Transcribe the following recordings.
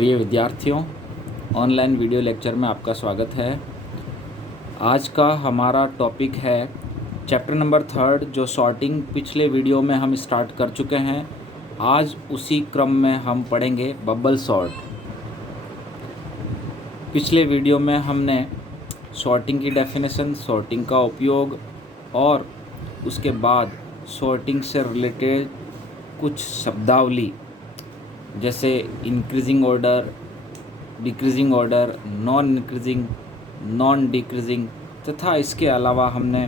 प्रिय विद्यार्थियों, online video lecture में आपका स्वागत है। आज का हमारा टॉपिक है चैप्टर नंबर 3 जो सॉर्टिंग पिछले वीडियो में हम स्टार्ट कर चुके हैं। आज उसी क्रम में हम पढ़ेंगे बबल सॉर्ट। पिछले वीडियो में हमने सॉर्टिंग की डेफिनेशन, सॉर्टिंग का उपयोग और उसके बाद सॉर्टिंग से रिलेटेड कुछ शब्दावली जैसे increasing order, decreasing order, non increasing, non decreasing तथा इसके अलावा हमने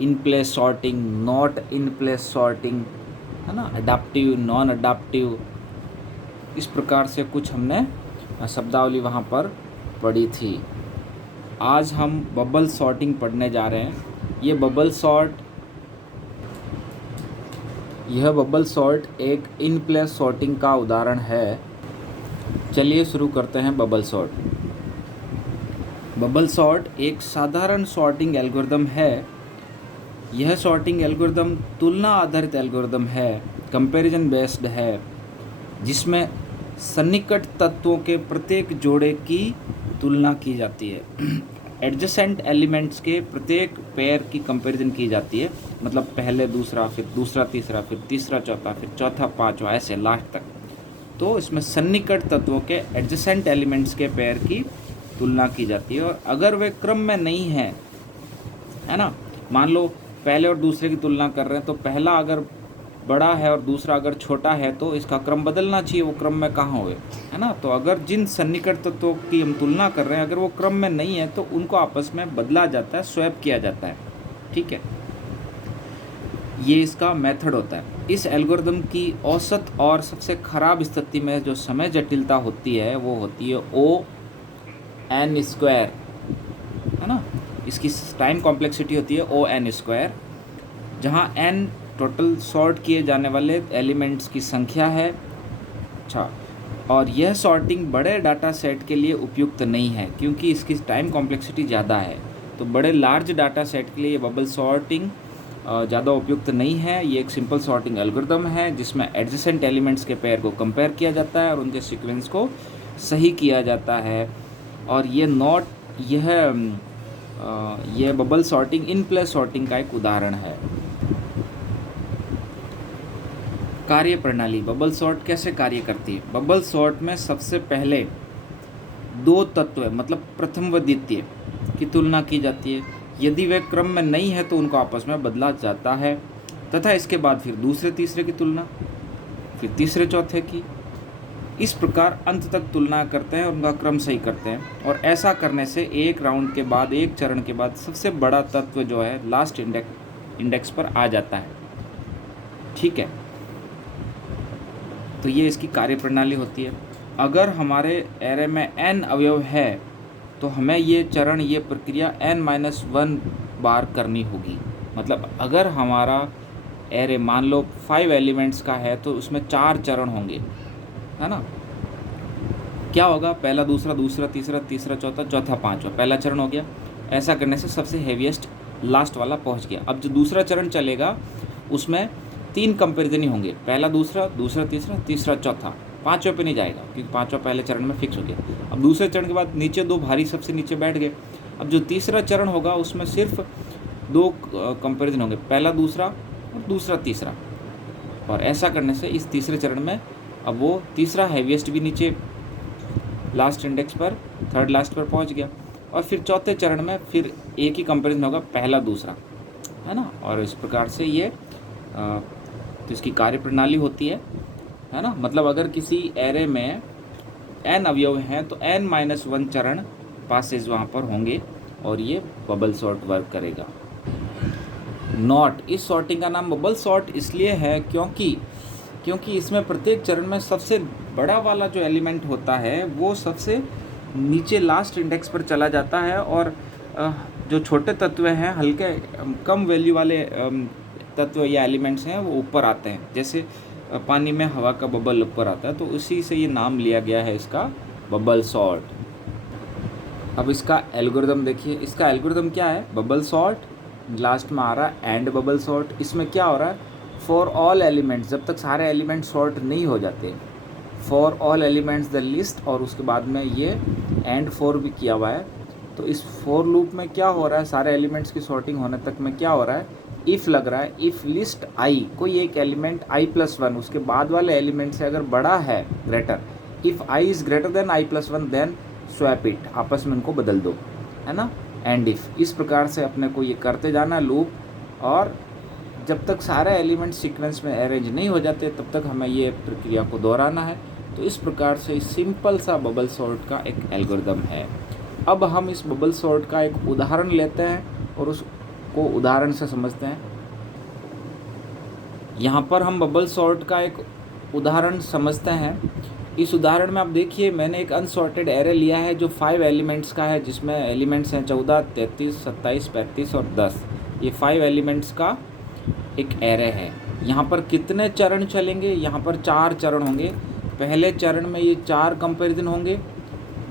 in place sorting, not in place sorting, है ना, अडाप्टिव, नॉन अडाप्टिव, इस प्रकार से कुछ हमने शब्दावली वहाँ पर पढ़ी थी। आज हम बबल सॉर्टिंग पढ़ने जा रहे हैं। यह बबल सॉर्ट एक इन प्लेस सॉर्टिंग का उदाहरण है। चलिए शुरू करते हैं बबल सॉर्ट। बबल सॉर्ट एक साधारण सॉर्टिंग एल्गोरिदम है। यह सॉर्टिंग एल्गोरिदम तुलना आधारित एल्गोरिदम है, कंपैरिजन बेस्ड है, जिसमें सन्निकट तत्वों के प्रत्येक जोड़े की तुलना की जाती है। एडजेसेंट एलिमेंट्स के प्रत्येक पेयर की कंपैरिजन की जाती है, मतलब पहले दूसरा, फिर दूसरा तीसरा, फिर तीसरा चौथा, फिर चौथा पांचवा, ऐसे लास्ट तक। तो इसमें सन्निकट तत्वों के एडजेसेंट एलिमेंट्स के पेयर की तुलना की जाती है। और अगर वे क्रम में नहीं है, है ना, मान लो पहले और दूसरे की तुलना कर रहे हैं, तो पहला अगर बड़ा है और दूसरा अगर छोटा है तो इसका क्रम बदलना चाहिए, वो क्रम में कहाँ हुए, है ना। तो अगर जिन सन्निकट तत्वों की हम तुलना कर रहे हैं अगर वो क्रम में नहीं है तो उनको आपस में बदला जाता है, स्वैप किया जाता है, ठीक है। ये इसका मेथड होता है। इस एल्गोरिदम की औसत और सबसे खराब स्थिति में जो समय जटिलता होती है वो होती है O(n²), है ना। इसकी टाइम कॉम्प्लेक्सिटी होती है O(n²), जहाँ n टोटल सॉर्ट किए जाने वाले एलिमेंट्स की संख्या है। अच्छा, और यह सॉर्टिंग बड़े डाटा सेट के लिए उपयुक्त नहीं है क्योंकि इसकी टाइम कॉम्प्लेक्सिटी ज़्यादा है। तो बड़े लार्ज डाटा सेट के लिए बबल सॉर्टिंग ज़्यादा उपयुक्त नहीं है। ये एक सिंपल सॉर्टिंग एल्गोरिदम है जिसमें एडजेसेंट एलिमेंट्स के पेयर को कंपेयर किया जाता है और उनके सीक्वेंस को सही किया जाता है। और यह bubble sorting in place sorting का एक उदाहरण है। कार्य प्रणाली, बबल सॉर्ट कैसे कार्य करती है। बबल सॉर्ट में सबसे पहले दो तत्व, मतलब प्रथम व द्वितीय की तुलना की जाती है। यदि वे क्रम में नहीं है तो उनको आपस में बदला जाता है तथा इसके बाद फिर दूसरे तीसरे की तुलना, फिर तीसरे चौथे की। इस प्रकार अंत तक तुलना करते हैं और उनका क्रम सही करते हैं। और ऐसा करने से एक राउंड के बाद, एक चरण के बाद सबसे बड़ा तत्व जो है लास्ट इंडेक्स पर आ जाता है, ठीक है। तो ये इसकी कार्यप्रणाली होती है। अगर हमारे एरे में n अवयव है तो हमें ये चरण, ये प्रक्रिया n-1 बार करनी होगी। मतलब अगर हमारा एरे मान लो 5 एलिमेंट्स का है तो उसमें 4 चरण होंगे, है ना। क्या होगा, पहला दूसरा, दूसरा तीसरा, तीसरा चौथा, चौथा पांचवा, पहला चरण हो गया। ऐसा करने से सबसे हेवीएस्ट लास्ट वाला पहुंच गया। अब जो दूसरा चरण चलेगा उसमें 3 कंपेरिजन ही होंगे, पहला दूसरा, दूसरा तीसरा, तीसरा चौथा, पाँचवें पे नहीं जाएगा क्योंकि पाँचवा पहले चरण में फिक्स हो गया। अब दूसरे चरण के बाद नीचे 2 भारी सबसे नीचे बैठ गए। अब जो तीसरा चरण होगा उसमें सिर्फ 2 कंपेरिजन होंगे, पहला दूसरा और दूसरा तीसरा। और ऐसा करने से इस तीसरे चरण में अब वो तीसरा हैवीएस्ट भी नीचे लास्ट इंडेक्स पर, थर्ड लास्ट पर पहुंच गया। और फिर चौथे चरण में फिर एक ही कंपेरिजन होगा, पहला दूसरा, है ना। और इस प्रकार से ये तो इसकी कार्यप्रणाली होती है ना। मतलब अगर किसी एरे में n अवयव हैं तो n-1 चरण पासेज वहाँ पर होंगे और ये बबल सॉर्ट वर्क करेगा। नॉट, इस सॉर्टिंग का नाम बबल सॉर्ट इसलिए है क्योंकि इसमें प्रत्येक चरण में सबसे बड़ा वाला जो एलिमेंट होता है वो सबसे नीचे लास्ट इंडेक्स पर चला जाता है और जो छोटे तत्व हैं, हल्के कम वैल्यू वाले तत्व या एलिमेंट्स हैं वो ऊपर आते हैं। जैसे पानी में हवा का बबल ऊपर आता है, तो उसी से ये नाम लिया गया है इसका, बबल सॉर्ट। अब इसका एल्गोरिदम देखिए। इसका एल्गोरिदम क्या है, बबल सॉर्ट, लास्ट में आ रहा है एंड बबल सॉर्ट। इसमें क्या हो रहा है, फॉर ऑल एलिमेंट्स, जब तक सारे एलिमेंट सॉर्ट नहीं हो जाते, for all elements the list, और उसके बाद में ये एंड फॉर भी किया हुआ है। तो इस फॉर लूप में क्या हो रहा है, सारे एलिमेंट्स की सॉर्टिंग होने तक में क्या हो रहा है, इफ़ लग रहा है, इफ़ लिस्ट आई, कोई एक एलिमेंट i+1 उसके बाद वाले एलिमेंट से अगर बड़ा है, greater, if I is greater than i+1 then swap it, आपस में इनको बदल दो, है ना, एंड इफ़। इस प्रकार से अपने को ये करते जाना लूप, और जब तक सारे एलिमेंट सीक्वेंस में अरेंज नहीं हो जाते तब तक हमें ये प्रक्रिया को दोहराना है। तो इस प्रकार से सिंपल सा बबल सॉर्ट का एक एल्गोरिदम है। अब हम इस बबल सॉर्ट का एक उदाहरण लेते हैं और उसको उदाहरण से समझते हैं। यहाँ पर हम बबल सॉर्ट का एक उदाहरण समझते हैं। इस उदाहरण में आप देखिए, मैंने एक अनसॉर्टेड एरे लिया है जो 5 एलिमेंट्स का है, जिसमें एलिमेंट्स हैं 14, 33, 27, 35 और 10। ये 5 एलिमेंट्स का एक एरे है। यहाँ पर कितने चरण चलेंगे, यहाँ पर 4 चरण होंगे। पहले चरण में ये 4 कंपैरिजन होंगे,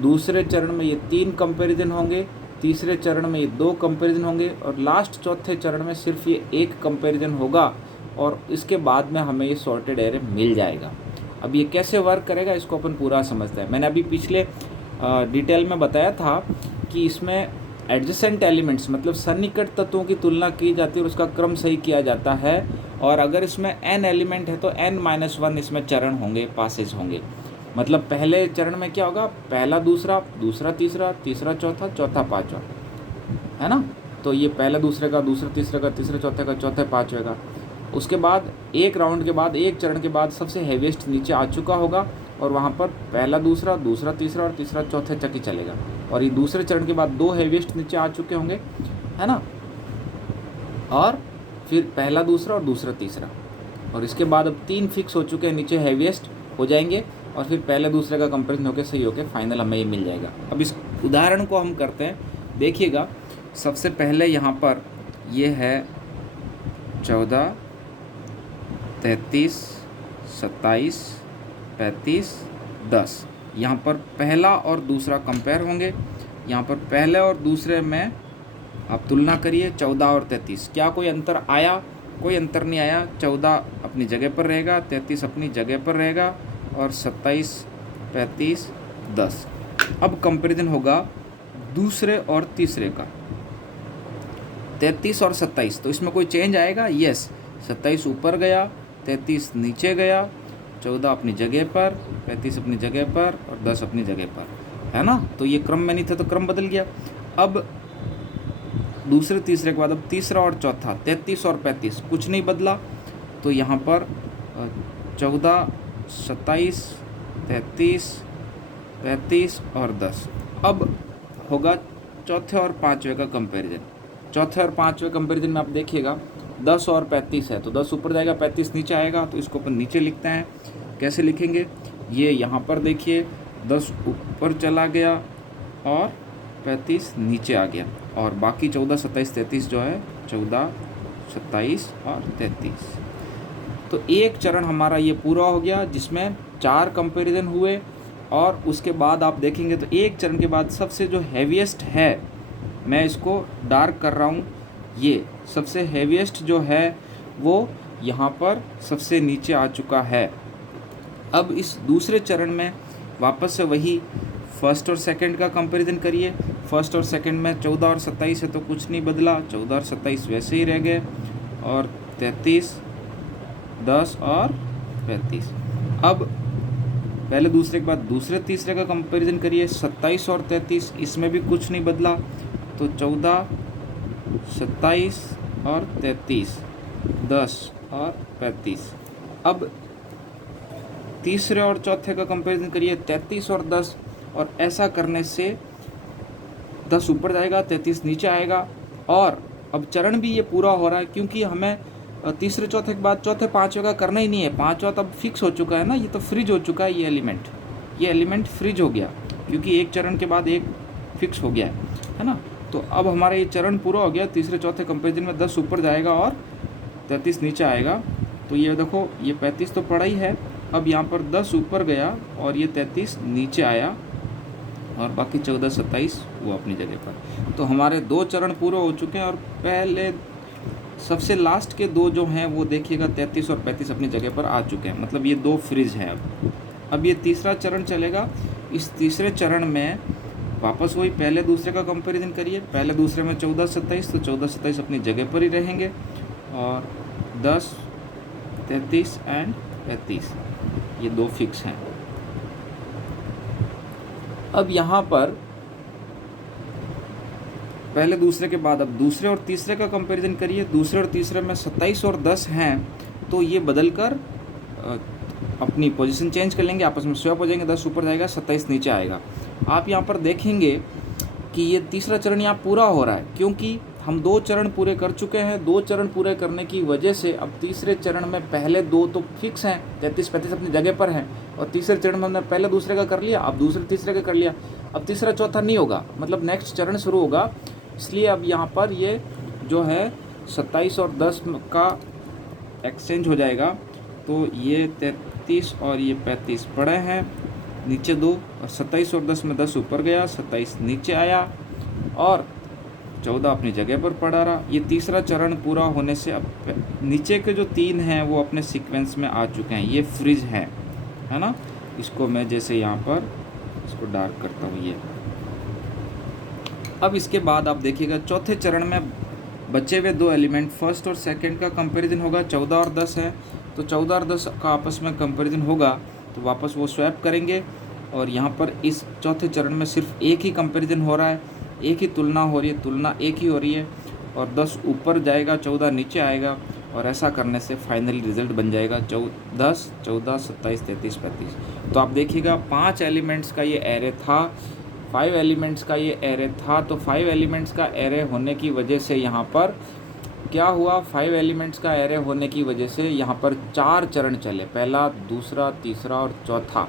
दूसरे चरण में ये 3 कंपैरिजन होंगे, तीसरे चरण में ये 2 कंपैरिजन होंगे, और लास्ट चौथे चरण में सिर्फ ये 1 कंपैरिजन होगा, और इसके बाद में हमें ये सॉर्टेड एरे मिल जाएगा। अब ये कैसे वर्क करेगा इसको अपन पूरा समझते हैं। मैंने अभी पिछले डिटेल में बताया था कि इसमें एडजेसेंट एलिमेंट्स मतलब सन्निकट तत्वों की तुलना की जाती है और उसका क्रम सही किया जाता है। और अगर इसमें n एलिमेंट है तो n-1 इसमें चरण होंगे, पासेज होंगे। मतलब पहले चरण में क्या होगा, पहला दूसरा, दूसरा तीसरा, तीसरा चौथा, चौथा पाँचवा, है ना। तो ये पहला दूसरे का, दूसरा तीसरे का, तीसरे चौथे का, चौथे पाँचवे का। उसके बाद एक राउंड के बाद, एक चरण के बाद सबसे हैवीएस्ट नीचे आ चुका होगा, और वहाँ पर पहला दूसरा, दूसरा तीसरा और तीसरा चौथे तक ही चलेगा। और ये दूसरे चरण के बाद 2 हैवीएस्ट नीचे आ चुके होंगे, है ना, और फिर पहला दूसरा और दूसरा तीसरा, और इसके बाद अब 3 फिक्स हो चुके हैं नीचे हैवीएस्ट हो जाएंगे, और फिर पहले दूसरे का कंपेरिजन होकर सही होकर फाइनल हमें ये मिल जाएगा। अब इस उदाहरण को हम करते हैं, देखिएगा। सबसे पहले यहाँ पर ये है 14, 33, 27, 35, 10। यहाँ पर पहला और दूसरा कंपेयर होंगे। यहाँ पर पहले और दूसरे में आप तुलना करिए, 14 और 33, क्या कोई अंतर आया? कोई अंतर नहीं आया। 14 अपनी जगह पर रहेगा, 33 अपनी जगह पर रहेगा, और 27, 35, 10। अब कंपैरिजन होगा दूसरे और तीसरे का, 33 और 27। तो इसमें कोई चेंज आएगा? यस, 27 ऊपर गया, 33 नीचे गया, 14 अपनी जगह पर, 35 अपनी जगह पर, और 10 अपनी जगह पर, है ना। तो ये क्रम में नहीं था तो क्रम बदल गया। अब दूसरे तीसरे के बाद अब तीसरा और चौथा, 33 और 35, कुछ नहीं बदला। तो यहाँ पर 14, 27, 33, 35 और 10। अब होगा चौथे और पाँचवें का कंपैरिजन। चौथे और पाँचवें कंपैरिजन में आप देखिएगा 10 और 35 है, तो 10 ऊपर जाएगा, 35 नीचे आएगा। तो इसको अपन नीचे लिखते हैं। कैसे लिखेंगे? ये यहाँ पर देखिए 10 ऊपर चला गया और 35 नीचे आ गया, और बाकी 14, 27, 33 जो है 14, 27 और 33। तो एक चरण हमारा ये पूरा हो गया जिसमें 4 कंपैरिजन हुए। और उसके बाद आप देखेंगे तो एक चरण के बाद सबसे जो हैवीएस्ट है, मैं इसको डार्क कर रहा हूँ, ये सबसे हैवीएस्ट जो है वो यहाँ पर सबसे नीचे आ चुका है। अब इस दूसरे चरण में वापस से वही फर्स्ट और सेकंड का कंपैरिजन करिए। फर्स्ट और सेकंड में 14 और 27 है तो कुछ नहीं बदला, 14 और 27 वैसे ही रह गए, और 33, 10 और 35। अब पहले दूसरे के बाद दूसरे तीसरे का कंपैरिजन करिए, 27 और 33, इसमें भी कुछ नहीं बदला, तो 14, 27 और 33, 10 और 35। अब तीसरे और चौथे का कंपैरिजन करिए, 33 और 10, और ऐसा करने से 10 ऊपर जाएगा, 33 नीचे आएगा। और अब चरण भी ये पूरा हो रहा है, क्योंकि हमें तीसरे चौथे के बाद चौथे पाँचवें का करना ही नहीं है। पाँचवा तब फिक्स हो चुका है ना, ये तो फ्रीज हो चुका है। ये एलिमेंट फ्रीज हो गया, क्योंकि एक चरण के बाद एक फिक्स हो गया है ना। तो अब हमारा ये चरण पूरा हो गया। तीसरे चौथे कंपैरिजन में 10 ऊपर जाएगा और 33 नीचे आएगा। तो ये देखो, ये 35 तो पड़ा ही है। अब यहाँ पर 10 ऊपर गया और ये 33 नीचे आया, और बाकी 14, 27 वो अपनी जगह पर। तो हमारे 2 चरण पूरे हो चुके हैं। और पहले सबसे लास्ट के 2 जो हैं वो देखिएगा, 33 और 35 अपनी जगह पर आ चुके हैं। मतलब ये 2 फ्रीज हैं। अब ये तीसरा चरण चलेगा। इस तीसरे चरण में वापस वही पहले दूसरे का कंपैरिजन करिए। पहले दूसरे में 14 27, तो 14 27 अपनी जगह पर ही रहेंगे और 10 33 एंड 35 ये दो फिक्स हैं। अब यहाँ पर पहले दूसरे के बाद अब दूसरे और तीसरे का कंपैरिजन करिए। दूसरे और तीसरे में 27 और 10 हैं, तो ये बदल कर अपनी पोजीशन चेंज कर लेंगे, आपस में स्वैप हो जाएंगे। 10 ऊपर जाएगा, 27 नीचे आएगा। आप यहाँ पर देखेंगे कि ये तीसरा चरण यहाँ पूरा हो रहा है, क्योंकि हम 2 चरण पूरे कर चुके हैं। 2 चरण पूरे करने की वजह से अब तीसरे चरण में पहले 2 तो फिक्स हैं, 33 35 अपनी जगह पर हैं, और तीसरे चरण में हमने पहले दूसरे का कर लिया, अब दूसरे तीसरे का कर लिया। अब तीसरा चौथा नहीं होगा, मतलब नेक्स्ट चरण शुरू होगा। इसलिए अब यहाँ पर ये जो है 27 और 10 का एक्सचेंज हो जाएगा, तो ये 33 और ये 35 पड़े हैं नीचे 2, और 27 और 10 में 10 ऊपर गया, 27 नीचे आया और 14 अपनी जगह पर पड़ा रहा। ये तीसरा चरण पूरा होने से अब नीचे के जो 3 हैं वो अपने सीक्वेंस में आ चुके हैं। ये फ्रिज हैं, है ना। इसको मैं जैसे यहाँ पर इसको डार्क करता हूँ ये। अब इसके बाद आप देखिएगा चौथे चरण में बचे हुए 2 एलिमेंट फर्स्ट और सेकंड का कंपैरिजन होगा। 14 और 10 है, तो 14 और 10 का आपस में कंपैरिजन होगा, तो वापस वो स्वैप करेंगे। और यहाँ पर इस चौथे चरण में सिर्फ एक ही कंपैरिजन हो रहा है, एक ही तुलना हो रही है, तुलना एक ही हो रही है। और 10 ऊपर जाएगा, 14 नीचे आएगा, और ऐसा करने से फाइनली रिजल्ट बन जाएगा 10 14 27 33 35। तो आप देखिएगा 5 एलिमेंट्स का ये एरे था, 5 एलिमेंट्स का ये एरे था। तो 5 एलिमेंट्स का एरे होने की वजह से यहाँ पर क्या हुआ, 5 एलिमेंट्स का एरे होने की वजह से यहाँ पर 4 चरण चले, पहला दूसरा तीसरा और चौथा।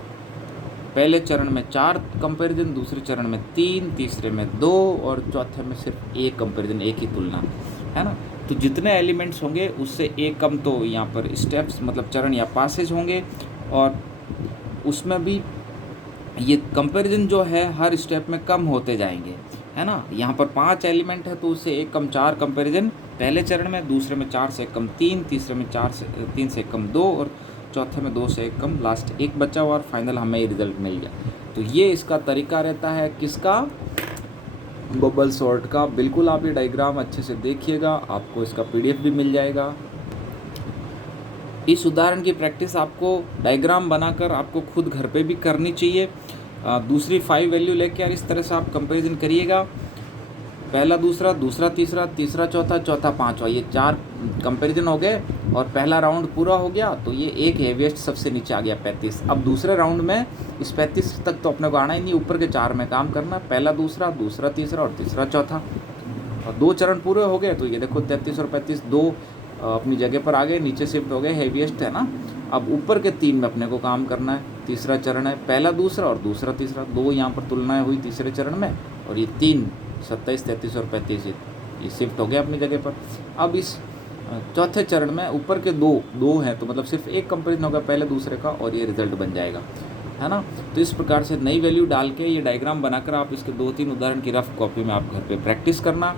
पहले चरण में 4 कंपैरिजन, दूसरे चरण में 3, तीसरे में 2 और चौथे में सिर्फ 1 कंपैरिजन, एक ही तुलना, है ना। तो जितने एलिमेंट्स होंगे उससे एक कम तो यहाँ पर स्टेप्स मतलब चरण या पासेज होंगे, और उसमें भी ये कंपैरिजन जो है हर स्टेप में कम होते जाएंगे, है ना। यहाँ पर 5 एलिमेंट है तो उससे एक कम 4 कंपैरिजन पहले चरण में, दूसरे में 4 से कम 3, तीसरे में 3 से कम 2 और चौथे में 2 से एक कम लास्ट 1 बचा हुआ, और फाइनल हमें ये रिजल्ट मिल गया। तो ये इसका तरीका रहता है किसका, बबल सॉर्ट का। बिल्कुल आप ये डायग्राम अच्छे से देखिएगा, आपको इसका PDF भी मिल जाएगा। इस उदाहरण की प्रैक्टिस आपको डायग्राम बनाकर आपको खुद घर पे भी करनी चाहिए। दूसरी 5 वैल्यू लेके यार इस तरह से आप कंपैरिजन करिएगा, पहला दूसरा, दूसरा तीसरा, तीसरा चौथा, चौथा पांचवा, ये 4 कंपैरिजन हो गए और पहला राउंड पूरा हो गया। तो ये एक हेवीएस्ट सबसे नीचे आ गया 35। अब दूसरे राउंड में इस 35 तक तो अपने को आना ही नहीं, ऊपर के 4 में काम करना, पहला दूसरा, दूसरा तीसरा और तीसरा चौथा, और 2 चरण पूरे हो गए। तो ये देखो 33 और 35 2 अपनी जगह पर आ गए, नीचे शिफ्ट हो गए, हेवीएस्ट है ना। अब ऊपर के 3 में अपने को काम करना है। तीसरा चरण है, पहला दूसरा और दूसरा तीसरा, 2 यहाँ पर तुलनाएं हुई तीसरे चरण में, और ये 3 27 33 और 35 ये शिफ्ट हो गया अपनी जगह पर। अब इस चौथे चरण में ऊपर के 2 हैं, तो मतलब सिर्फ एक कंपैरिजन होगा पहले दूसरे का, और ये रिजल्ट बन जाएगा, है ना। तो इस प्रकार से नई वैल्यू डाल के ये डायग्राम बनाकर आप इसके 2-3 उदाहरण की रफ कॉपी में आप घर पे प्रैक्टिस करना।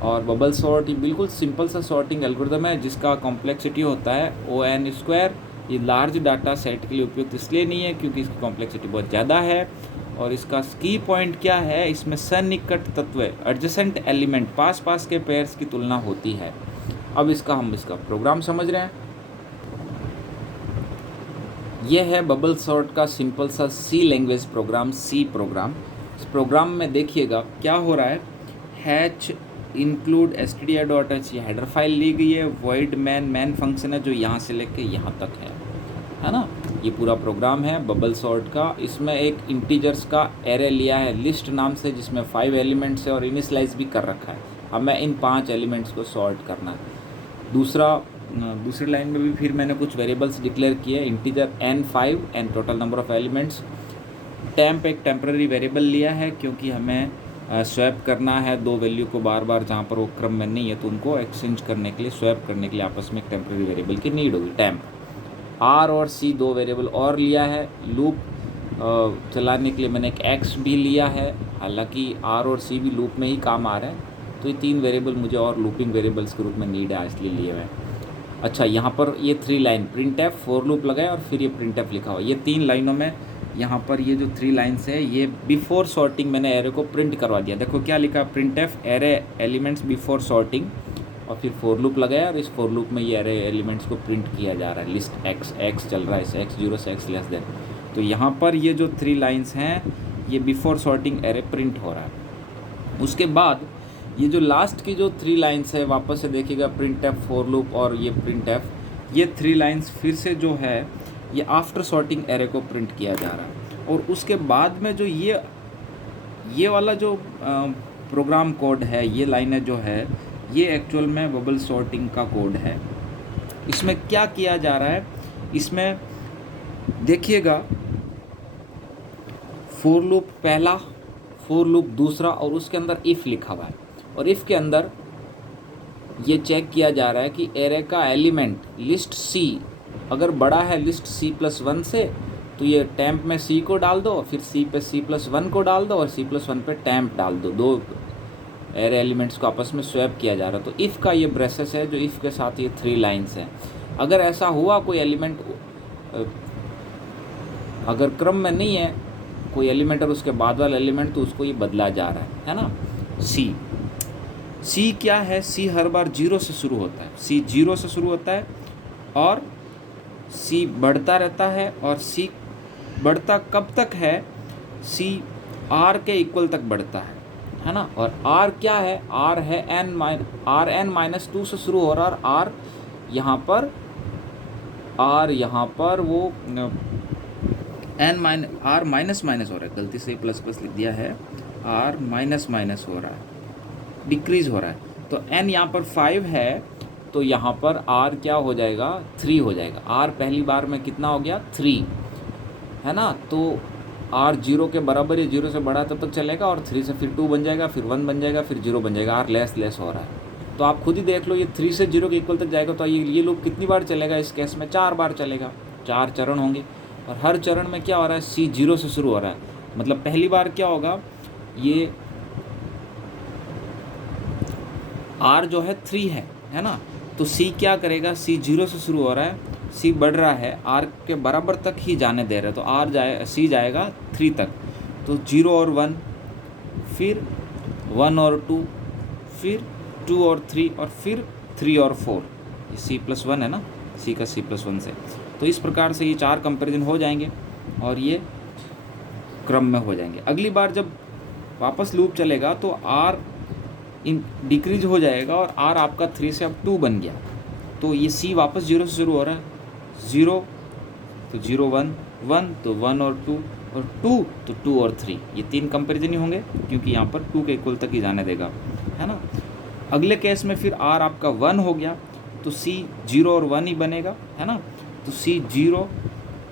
और बबल सॉर्ट ये बिल्कुल सिंपल सा सॉर्टिंग एल्गोरिदम है, जिसका कॉम्प्लेक्सिटी होता है O(n²). ये लार्ज डाटा सेट के लिए उपयुक्त इसलिए नहीं है क्योंकि इसकी कॉम्प्लेक्सिटी बहुत ज़्यादा है। और इसका की पॉइंट क्या है, इसमें सन्निकट तत्व एडजेसेंट एलिमेंट पास के पेयर्स की तुलना होती है। अब हम इसका प्रोग्राम समझ रहे हैं। यह है बबल सॉर्ट का सिंपल सा सी लैंग्वेज प्रोग्राम, सी प्रोग्राम। इस प्रोग्राम में देखिएगा क्या हो रहा है, हैच इंक्लूड stdio.h ये हेडर फाइल ली गई है, void मैन फंक्शन है जो यहाँ से लेके यहाँ तक है ना। ये पूरा प्रोग्राम है बबल सॉर्ट का। इसमें एक इंटीजर्स का एरे लिया है लिस्ट नाम से, जिसमें 5 एलिमेंट्स है और इनिशियलाइज भी कर रखा है। अब मैं इन 5 एलिमेंट्स को सॉर्ट करना है। दूसरी लाइन में भी फिर मैंने कुछ वेरिएबल्स डिक्लेयर किए, integer n5 and total number of elements. Temp एक टेम्पररी वेरिएबल लिया है क्योंकि हमें स्वैप करना है 2 वैल्यू को बार बार, जहाँ पर वो क्रम में नहीं है तो उनको एक्सचेंज करने के लिए, स्वैप करने के लिए आपस में एक टेम्पररी वेरिएबल की नीड होगी, टेम्प। R और C 2 वेरिएबल और लिया है। लूप चलाने के लिए मैंने एक X भी लिया है, हालांकि R और C भी लूप में ही काम आ रहे हैं, तो ये 3 वेरिएबल मुझे और लूपिंग वेरिएबल्स के रूप में नीड है, इसलिए लिए हुए हैं। अच्छा, यहाँ पर ये 3 line print F, for loop लगाए और फिर ये प्रिंट एफ लिखा हुआ, ये 3 लाइनों में यहाँ पर ये जो 3 लाइन्स है ये बिफोर सॉर्टिंग मैंने एरे को प्रिंट करवा दिया। देखो क्या लिखा, print F array elements before sorting, और फिर फोर लूप लगाया और इस फोर लूप में ये एरे एलिमेंट्स को प्रिंट किया जा रहा है। लिस्ट एक्स चल रहा है, इस x0 से x लेस देन। तो यहाँ पर ये जो 3 लाइन्स हैं ये बिफोर सॉर्टिंग एरे प्रिंट हो रहा है। उसके बाद ये जो लास्ट की जो 3 लाइन्स है, वापस से देखिएगा, प्रिंट एफ, फोर लूप और ये प्रिंट एफ, ये 3 लाइन्स फिर से जो है ये आफ्टर सॉर्टिंग एरे को प्रिंट किया जा रहा है। और उसके बाद में जो ये वाला जो प्रोग्राम कोड है, ये लाइनें जो है, ये एक्चुअल में बबल सॉर्टिंग का कोड है। इसमें क्या किया जा रहा है, इसमें देखिएगा फोर लूप पहला, फोर लूप दूसरा, और उसके अंदर इफ़ लिखा हुआ है। और इफ़ के अंदर ये चेक किया जा रहा है कि एरे का एलिमेंट लिस्ट सी अगर बड़ा है लिस्ट C+1 से, तो ये टैम्प में C को डाल दो, फिर C पे C+1 को डाल दो और C+1 पे टैम्प डाल दो। दो एरे एलिमेंट्स को आपस में स्वैप किया जा रहा है। तो इफ़ का ये ब्रेसेस है जो इफ़ के साथ ये 3 लाइन्स हैं। अगर ऐसा हुआ कोई एलिमेंट अगर क्रम में नहीं है कोई एलिमेंट और उसके बाद वाला एलिमेंट, तो उसको ये बदला जा रहा है ना। सी क्या है, सी हर बार 0 से शुरू होता है, सी 0 से शुरू होता है और सी बढ़ता रहता है। और सी बढ़ता कब तक है, सी आर के इक्वल तक बढ़ता है ना। और आर क्या है, आर है n-2 से शुरू हो रहा है। और आर यहाँ पर वो आर माइनस हो रहा है, गलती से प्लस लिख दिया है, आर माइनस हो रहा है, डिक्रीज हो रहा है। तो n यहाँ पर 5 है, तो यहाँ पर r क्या हो जाएगा, 3 हो जाएगा। r पहली बार में कितना हो गया, 3 है ना। तो r 0 के बराबर, ये 0 से बड़ा तब तक चलेगा, और 3 से फिर 2 बन जाएगा, फिर 1 बन जाएगा, फिर 0 बन जाएगा। r लेस हो रहा है, तो आप खुद ही देख लो, ये 3 से 0 के इक्वल तक जाएगा। तो ये लूप कितनी बार चलेगा, इस केस में 4 बार चलेगा, 4 चरण होंगे। और हर चरण में क्या हो रहा है, c 0 से शुरू हो रहा है। मतलब पहली बार क्या होगा, ये r जो है 3 है ना। तो c क्या करेगा, c 0 से शुरू हो रहा है, c बढ़ रहा है, r के बराबर तक ही जाने दे रहे हैं, तो c जाएगा 3 तक। तो 0 और 1, फिर 1 और 2, फिर 2 और 3, और फिर 3 और 4। ये C+1 है ना, c का C+1 से। तो इस प्रकार से ये 4 कंपैरिजन हो जाएंगे और ये क्रम में हो जाएंगे। अगली बार जब वापस लूप चलेगा तो r डिक्रीज हो जाएगा और r आपका 3 से अब 2 बन गया। तो ये c वापस 0 से शुरू हो रहा है, 0 तो 0 1 1 तो 1 और 2, और 2 तो 2 और 3। ये 3 कंपैरिजन ही होंगे क्योंकि यहाँ पर 2 के इक्वल तक ही जाने देगा, है ना। अगले केस में फिर r आपका 1 हो गया, तो c 0 और 1 ही बनेगा, है ना। तो c 0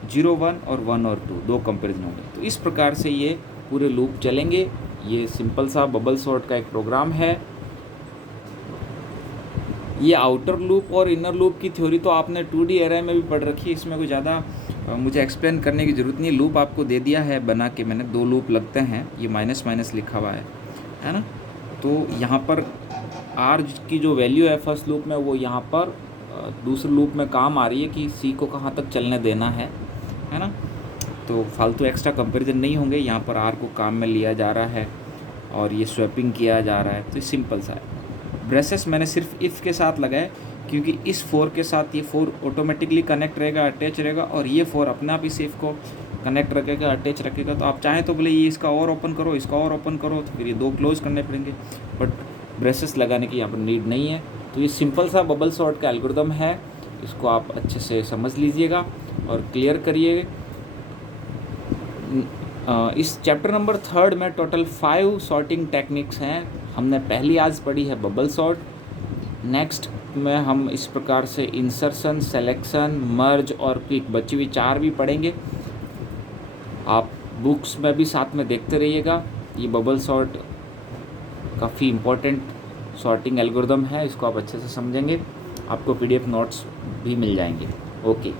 0 1 और 1 और 2, 2 कंपैरिजन होंगे। तो इस प्रकार से ये पूरे लूप चलेंगे। ये सिंपल सा बबल सॉर्ट का एक प्रोग्राम है। ये आउटर लूप और इनर लूप की थ्योरी तो आपने 2D एरे में भी पढ़ रखी है, इसमें कोई ज़्यादा मुझे एक्सप्लेन करने की ज़रूरत नहीं है। लूप आपको दे दिया है बना के मैंने, 2 लूप लगते हैं, ये माइनस लिखा हुआ है ना। तो यहाँ पर r की जो वैल्यू है फर्स्ट लूप में, वो यहाँ पर दूसरे लूप में काम आ रही है कि c को कहाँ तक चलने देना है ना। तो फालतू एक्स्ट्रा कंपैरिजन नहीं होंगे, यहाँ पर r को काम में लिया जा रहा है और ये स्वैपिंग किया जा रहा है। तो सिंपल सा है। ब्रेसेस मैंने सिर्फ इफ़ के साथ लगाए क्योंकि इस 4 के साथ ये 4 ऑटोमेटिकली कनेक्ट रहेगा, अटैच रहेगा, और ये 4 अपने आप इस इफ़ को कनेक्ट रखेगा, अटैच रखेगा। तो आप चाहें तो बोले ये इसका और ओपन करो, इसका और ओपन करो, तो फिर ये 2 क्लोज करने पड़ेंगे, बट ब्रेसेस लगाने की यहाँ पर नीड नहीं है। तो ये सिंपल सा बबल सॉर्ट का एल्गोरिदम है, इसको आप अच्छे से समझ लीजिएगा और क्लियर करिए। इस चैप्टर नंबर 3 में टोटल 5 सॉर्टिंग टेक्निक्स हैं। हमने पहली आज पढ़ी है बबल सॉर्ट। नेक्स्ट में हम इस प्रकार से इंसर्शन, सेलेक्शन, मर्ज और क्विक, बची हुई 4 भी पढ़ेंगे। आप बुक्स में भी साथ में देखते रहिएगा। ये बबल सॉर्ट काफ़ी इम्पोर्टेंट सॉर्टिंग एल्गोरिदम है, इसको आप अच्छे से समझेंगे। आपको PDF नोट्स भी मिल जाएंगे। ओके।